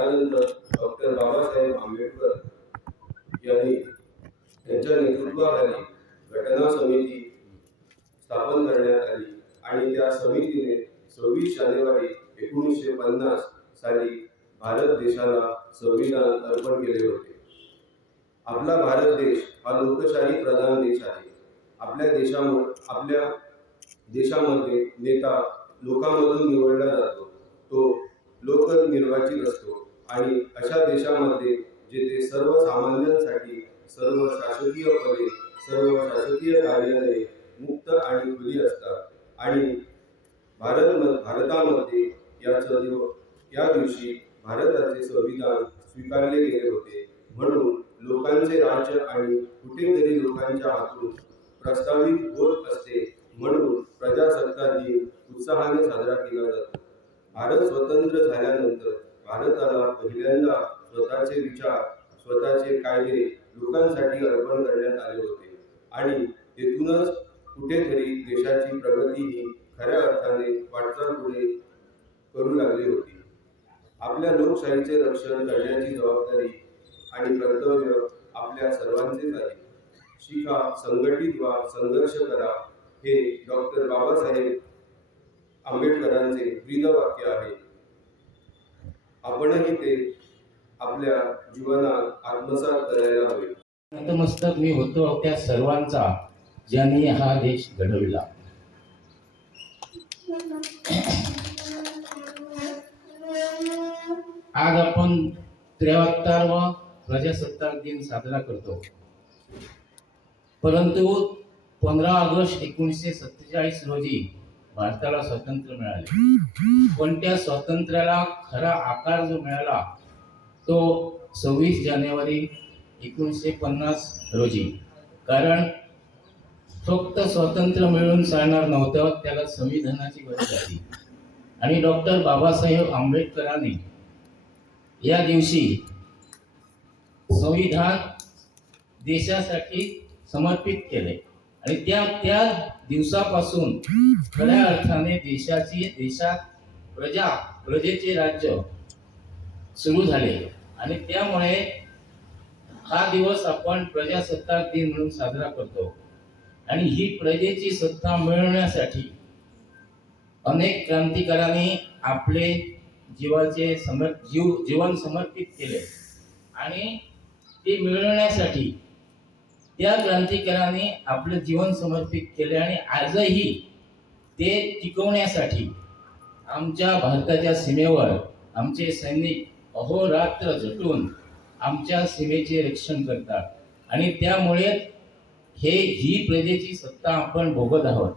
त्यानंतर डॉक्टर बाबासाहेब आंबेडकर यांनी त्यांच्या नेतृत्वाखाली घटना समिती स्थापन करण्यात आली आणि त्या समितीने 26 जानेवारी 1950 साली भारत देशाला संविधान अर्पण केले होते. आपला भारत देश हा लोकशाही प्रधान देश आहे. आपल्या देशामध्ये नेता लोकांमधून निवडला जातो, तो लोकनिर्वाचित असतो आणि अशा देशामध्ये जेथे सर्वसामान्यांसाठी सर्व शासकीय पदे, सर्व शासकीय कार्यालये मुक्त आणि खुली असतात आणि भारतामध्ये या दिवशी भारताचे संविधान स्वीकारले गेले होते. म्हणून लोकांचे राज्य आणि कुठेतरी लोकांच्या हातून प्रस्तावित होत असते. म्हणून प्रजासत्ताक दिन उत्साहाने साजरा केला जातो. भारत स्वतंत्र झाल्यानंतर भारताला पहिल्यांदा स्वतःचे विचार, स्वतःचे कायदे लोकांसाठी अर्पण करण्यात आले होते आणि तेथूनच कुठेतरी देशाची प्रगती ही खऱ्या अर्थाने वाटचाल पुढे करू लागली होती. आपल्या लोकशाहीचे रक्षण करण्याची जबाबदारी आणि कर्तव्य आपल्या सर्वांचेच आहे. शिका, संघटित व्हा, संघर्ष करा, हे डॉक्टर बाबासाहेब आंबेडकरांचे ब्रीदवाक्य आहे. आपणही ते आपल्या जीवनात आत्मसात करायला हवे. नतमस्तक मी होतो त्या सर्वांचा ज्यांनी हा देश घडविला. आज आपण 73वा प्रजासत्ताक दिन साजरा करतो. परंतु 15 ऑगस्ट 1947 रोजी भारताला स्वातंत्र्य मिळाले. पण त्या स्वातंत्र्याला खरा आकार जो मिळाला तो 26 जानेवारी 1950 रोजी. कारण फक्त स्वातंत्र्य मिळून चालणार नव्हतं, त्याला संविधानाची गरज होती. आणि डॉक्टर बाबासाहेब आंबेडकरांनी या दिवशी संविधान देशासाठी समर्पित केले आणि त्या दिवसापासून खऱ्या अर्थाने देशात प्रजेचे राज्य सुरू झाले. आणि त्यामुळे हा दिवस आपण प्रजासत्ताक दिन म्हणून साजरा करतो. आणि ही प्रजेची सत्ता मिळवण्यासाठी अनेक क्रांतिकारकांनी आपले जीवन समर्पित केले आणि ते मिळवण्यासाठी त्या क्रांतिकारकांनी आपले जीवन समर्पित केले. आणि आजही ते टिकवण्यासाठी आमच्या भारताच्या सीमेवर आमचे सैनिक अहोरात्र झटून आमच्या सीमेचे रक्षण करतात. आणि त्यामुळे ही प्रजेची सत्ता आपण भोगत आहोत.